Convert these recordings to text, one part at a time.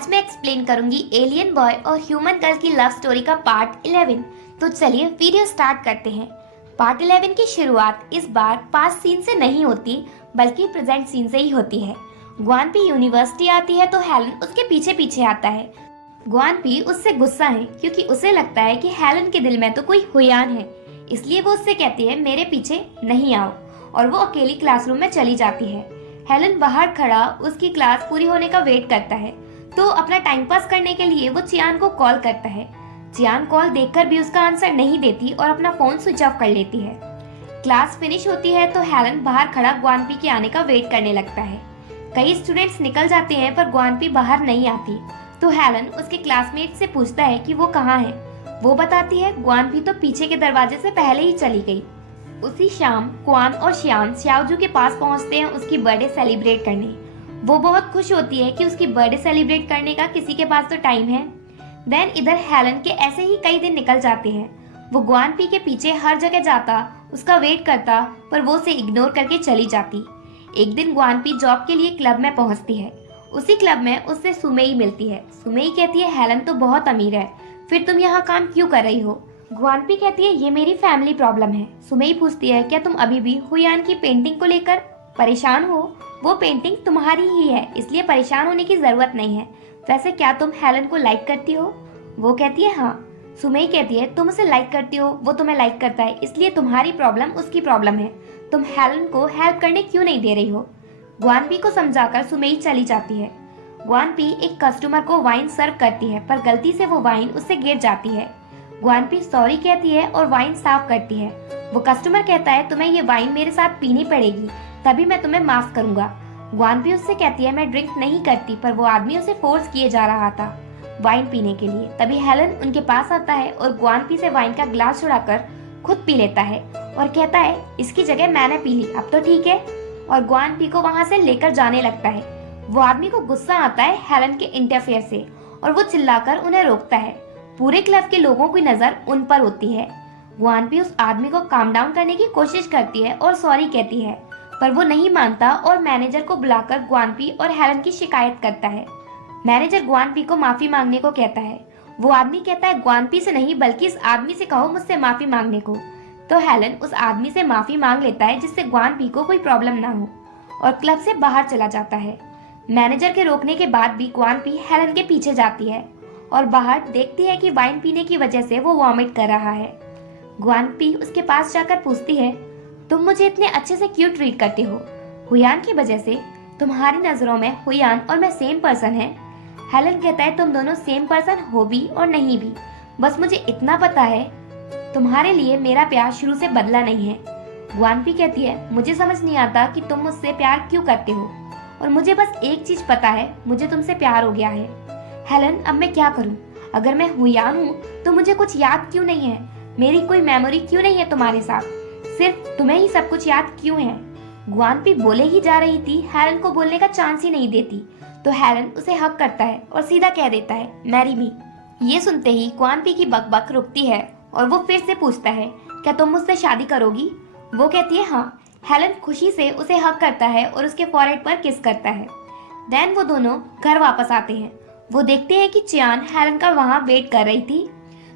आज मैं एक्सप्लेन करूंगी एलियन बॉय और ह्यूमन गर्ल की लव स्टोरी का पार्ट 11। तो चलिए वीडियो स्टार्ट करते हैं। पार्ट 11 की शुरुआत इस बार पास्ट सीन से नहीं होती बल्कि प्रेजेंट सीन से ही होती है। ग्वानपी यूनिवर्सिटी आती है तो हेलन उसके पीछे पीछे आता है। ग्वानपी उससे गुस्सा है क्योंकि उसे लगता है कि हेलन के दिल में तो कोई हुयान है, इसलिए वो उससे कहती है मेरे पीछे नहीं आओ, और वो अकेली क्लासरूम में चली जाती है। हेलन बाहर खड़ा उसकी क्लास पूरी होने का वेट करता है, तो अपना टाइम पास करने के लिए वो चियान को कॉल करता है। चियान कॉल देखकर भी उसका आंसर नहीं देती और अपना फोन स्विच ऑफ कर लेती है। क्लास फिनिश होती है तो हेलन बाहर खड़ा ग्वानपी के आने का वेट करने लगता है। कई स्टूडेंट्स निकल जाते हैं पर ग्वानपी बाहर नहीं आती, तो हेलन उसके क्लासमेट से पूछता है कि वो कहाँ है। वो बताती है ग्वानपी तो पीछे के दरवाजे से पहले ही चली गई। उसी शाम क्वान और शियान श्याओजू के पास पहुंचते हैं उसकी बर्थडे सेलिब्रेट करने। वो बहुत खुश होती है कि उसकी बर्थडे सेलिब्रेट करने का किसी के पास तो टाइम है। देन इधर हेलन के ऐसे ही कई दिन निकल जाते हैं। वो ग्वानपी के पीछे हर जगह जाता, उसका वेट करता, पर वो उसे इग्नोर करके चली जाती। एक दिन ग्वानपी जॉब के लिए क्लब में पहुंचती है। उसी क्लब में उससे सुमेई मिलती है। सुमेई कहती है हेलन तो बहुत अमीर है, फिर तुम यहाँ काम क्यों कर रही हो। ग्वानपी कहती है ये मेरी फैमिली प्रॉब्लम है। सुमेई पूछती है क्या तुम अभी भी हुयान की पेंटिंग को लेकर परेशान हो। वो पेंटिंग तुम्हारी ही है, इसलिए परेशान होने की जरूरत नहीं है। वैसे क्या तुम हेलन को लाइक करती हो। वो कहती है हाँ। सुमेई कहती है तुम उसे लाइक करती हो, वो तुम्हें लाइक करता है, इसलिए तुम्हारी प्रॉब्लम उसकी प्रॉब्लम है। तुम हेलन को हेल्प करने क्यों नहीं दे रही हो। ग्वानपी को समझाकर सुमेई चली जाती है। ग्वानपी एक कस्टमर को वाइन सर्व करती है पर गलती से वो वाइन उससे गिर जाती है। ग्वानपी सॉरी कहती है और वाइन साफ करती है। वो कस्टमर कहता है तुम्हें ये वाइन मेरे साथ पीनी पड़ेगी, तभी मैं तुम्हें माफ करूंगा। ग्वानपी उससे कहती है मैं ड्रिंक नहीं करती, पर वो आदमी उसे फोर्स किए जा रहा था वाइन पीने के लिए। तभी हेलन उनके पास आता है और ग्वानपी से वाइन का ग्लास छुड़ाकर खुद पी लेता है और कहता है इसकी जगह मैंने पी ली, अब तो ठीक है, और ग्वानपी को वहां से लेकर जाने लगता है। वो आदमी को गुस्सा आता है हेलन के इंटरफेयर से और वो चिल्लाकर उन्हें रोकता है। पूरे क्लब के लोगों की नजर उन पर होती है। ग्वानपी उस आदमी को काम डाउन करने की कोशिश करती है और सॉरी कहती है, पर वो नहीं मानता और मैनेजर को बुलाकर ग्वानपी और हेलन की शिकायत करता है। मैनेजर ग्वानपी को माफी मांगने को कहता है। वो आदमी कहता है ग्वानपी से नहीं बल्कि इस आदमी से कहो मुझसे माफी मांगने को। तो हेलन उस आदमी से माफी मांग लेता है जिससे ग्वानपी को कोई प्रॉब्लम ना हो, और क्लब से बाहर चला जाता है। मैनेजर के रोकने के बाद भी ग्वानपी हेलन के पीछे जाती है और बाहर देखती है कि वाइन पीने की वजह से वो वॉमिट कर रहा है। ग्वानपी उसके पास जाकर पूछती है तुम मुझे इतने अच्छे से क्यों ट्रीट करते हो। हुयान की वजह से। तुम्हारी नजरों में हुयान और मैं सेम पर्सन है। हेलन कहता है तुम दोनों सेम पर्सन हो भी और नहीं भी, बस मुझे इतना पता है तुम्हारे लिए मेरा प्यार शुरू से बदला नहीं है। ग्वानपी कहती है मुझे समझ नहीं आता कि तुम मुझसे प्यार क्यों करते हो, और मुझे बस एक चीज पता है, मुझे तुमसे प्यार हो गया है। हेलन अब मैं क्या करूं। अगर मैं हुयान हूँ तो मुझे कुछ याद क्यों नहीं है, मेरी कोई मेमोरी क्यों नहीं है तुम्हारे साथ, सिर्फ तुम्हें ही सब कुछ याद क्यों है। ग्वानपी बोले ही जा रही थी, हेलन को बोलने का चांस ही नहीं देती, तो हेलन उसे हक करता है और सीधा कह देता है मैरी मी। ये सुनते ही ग्वानपी की बकबक रुकती है और वो फिर से पूछता है क्या तुम मुझसे शादी करोगी। वो कहती है हाँ। हेलन खुशी से उसे हक करता है और उसके फॉरहेड पर किस करता है। देन वो दोनों घर वापस आते हैं। वो देखते हैं कि चियान हेलन का वहाँ वेट कर रही थी,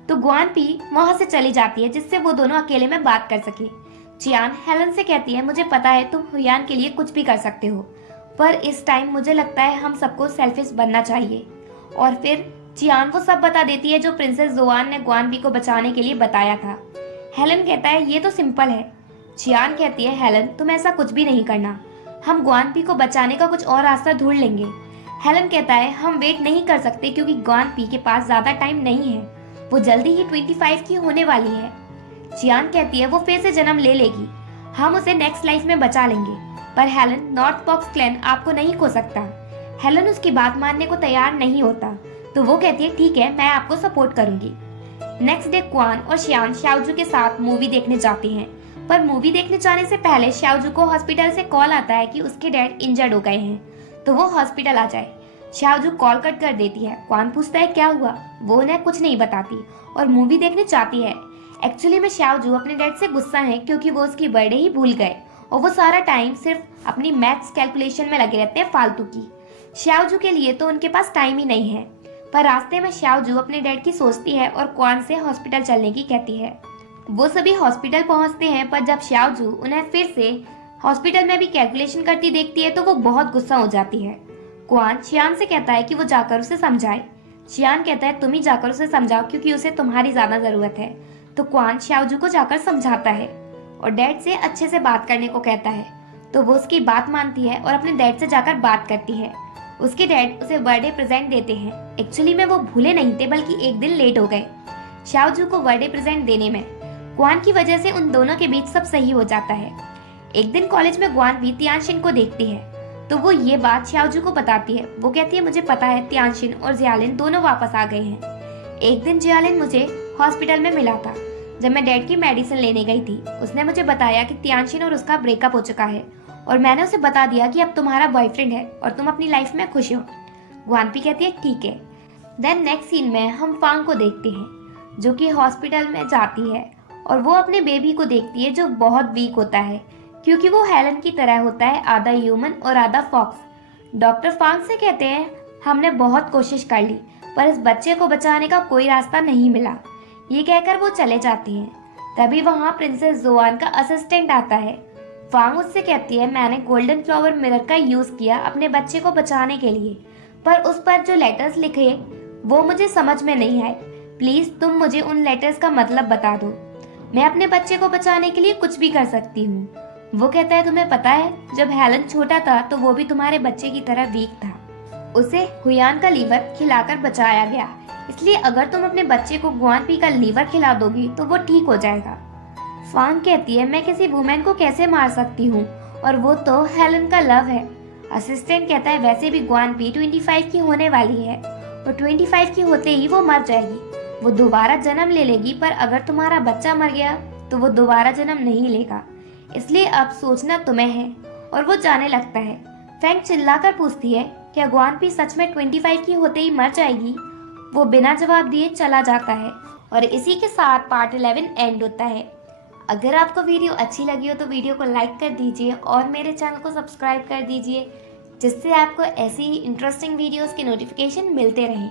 तो ग्वानपी वहां से चली जाती है जिससे वो दोनों अकेले में बात कर सके। चियान हेलन से कहती है मुझे पता है तुम हुयान के लिए कुछ भी कर सकते हो, पर इस टाइम मुझे लगता है हम सबको सेल्फिश बनना चाहिए। और फिर चियान वो सब बता देती है जो प्रिंसेस जोआन ने ग्वानपी को बचाने के लिए बताया था। हेलन कहता है ये तो सिंपल है। चियान कहती है हेलन तुम ऐसा कुछ भी नहीं करना, हम ग्वानपी को बचाने का कुछ और रास्ता ढूंढ लेंगे। हेलन कहता है हम वेट नहीं कर सकते क्योंकि ग्वानपी के पास ज्यादा टाइम नहीं है, वो जल्दी ही 25 की होने वाली है। चियान कहती है वो फिर से जन्म ले लेगी, हम उसे नेक्स्ट लाइफ में बचा लेंगे, पर हेलन नॉर्थ बॉक्स क्लैन आपको नहीं खो सकता। हेलन उसकी बात मानने को तैयार नहीं होता, तो वो कहती है ठीक है मैं आपको सपोर्ट करूंगी। नेक्स्ट डे क्वान और शियान श्याओजू के साथ मूवी देखने जाते हैं, पर मूवी देखने जाने से पहले श्याओजू को हॉस्पिटल से कॉल आता है कि उसके डैड इंजर्ड हो गए हैं, तो वो हॉस्पिटल आ जाए। श्याओजू कॉल कट कर देती है। क्वान पूछता है क्या हुआ, वो उन्हें कुछ नहीं बताती और मूवी देखने जाती है। एक्चुअली में श्याओजू अपने डैड से गुस्सा है क्योंकि वो उसकी बर्थडे ही भूल गए और वो सारा टाइम सिर्फ अपनी मैथ्स कैलकुलेशन में लगे रहते हैं फालतू की। श्याओजू के लिए तो उनके पास टाइम ही नहीं है। पर रास्ते में श्याओजू अपने डैड की सोचती है और क्वान से हॉस्पिटल चलने की कहती है। वो सभी हॉस्पिटल पहुंचते हैं, पर जब श्याओजू उन्हें फिर से हॉस्पिटल में भी कैलकुलेशन करती देखती है तो वो बहुत गुस्सा हो जाती है। क्वान शियान से कहता है कि वो जाकर उसे समझाए। शियान कहता है तुम ही जाकर उसे समझाओ क्योंकि उसे तुम्हारी ज्यादा जरूरत है। तो क्वान श्याओजू को जाकर समझाता है और डैड से अच्छे से बात करने को कहता है। तो वो उसकी बात मानती है और अपने डैड से जाकर बात करती है। उसके डैड उसे बर्थडे प्रेजेंट देते हैं। एक्चुअली में वो भूले नहीं थे, बल्कि एक दिन लेट हो गए श्याओजू को बर्थडे प्रेजेंट देने में। ग्वान की वजह से उन दोनों के बीच सब सही हो जाता है। एक दिन कॉलेज में ग्वान भी तियानशिन को देखती है तो वो ये बात श्याओजू को बताती है। वो कहती है मुझे पता है तियानशिन और जियालिन दोनों वापस आ गए हैं। एक दिन जियालिन मुझे हॉस्पिटल में मिला था जब मैं डैड की मेडिसिन लेने गई थी। उसने मुझे बताया कि तियानशिन और उसका ब्रेकअप हो चुका है और मैंने उसे बता दिया कि अब तुम्हारा बॉयफ्रेंड है और तुम अपनी लाइफ में खुश हो। ग्वान भी कहती है ठीक है। देन नेक्स्ट सीन में हम फांग को देखते हैं जो कि हॉस्पिटल में जाती है और वो अपने बेबी को देखती है जो बहुत वीक होता है क्योंकि वो हेलन की तरह होता है, आधा ह्यूमन और आधा फॉक्स। डॉक्टर फांग से कहते हैं हमने बहुत कोशिश कर ली पर इस बच्चे को बचाने का कोई रास्ता नहीं मिला। ये कहकर वो चले जाते हैं। तभी वहाँ प्रिंसेस जोआन का असिस्टेंट आता है। फांग उससे कहती है मैंने गोल्डन फ्लावर मिरर का यूज किया अपने बच्चे को बचाने के लिए, पर उस पर जो लेटर्स लिखे वो मुझे समझ में नहीं आए। प्लीज तुम मुझे उन लेटर्स का मतलब बता दो। मैं अपने बच्चे को बचाने के लिए कुछ भी कर सकती हूँ। वो कहता है तुम्हें पता है जब हेलन छोटा था तो वो भी तुम्हारे बच्चे की तरह वीक था। उसे हुयान का लीवर खिलाकर बचाया गया, इसलिए अगर तुम अपने बच्चे को ग्वान पी का लीवर खिला दोगी तो वो ठीक हो जाएगा। फांग कहती है मैं किसी वुमेन को कैसे मार सकती हूँ और वो तो हेलन का लव है। असिस्टेंट कहता है वैसे भी ग्वान पी 25 की होने वाली है और 25 की होते ही वो मर जाएगी। वो दोबारा जन्म ले लेगी, पर अगर तुम्हारा बच्चा मर गया तो वो दोबारा जन्म नहीं लेगा, इसलिए अब सोचना तुम्हें है। और वो जाने लगता है। फैंग चिल्लाकर पूछती है क्या ग्वान पी सच में 25 की होते ही मर जाएगी। वो बिना जवाब दिए चला जाता है और इसी के साथ पार्ट 11 एंड होता है। अगर आपको वीडियो अच्छी लगी हो तो वीडियो को लाइक कर दीजिए और मेरे चैनल को सब्सक्राइब कर दीजिए, जिससे आपको ऐसी ही इंटरेस्टिंग वीडियोस के नोटिफिकेशन मिलते रहें।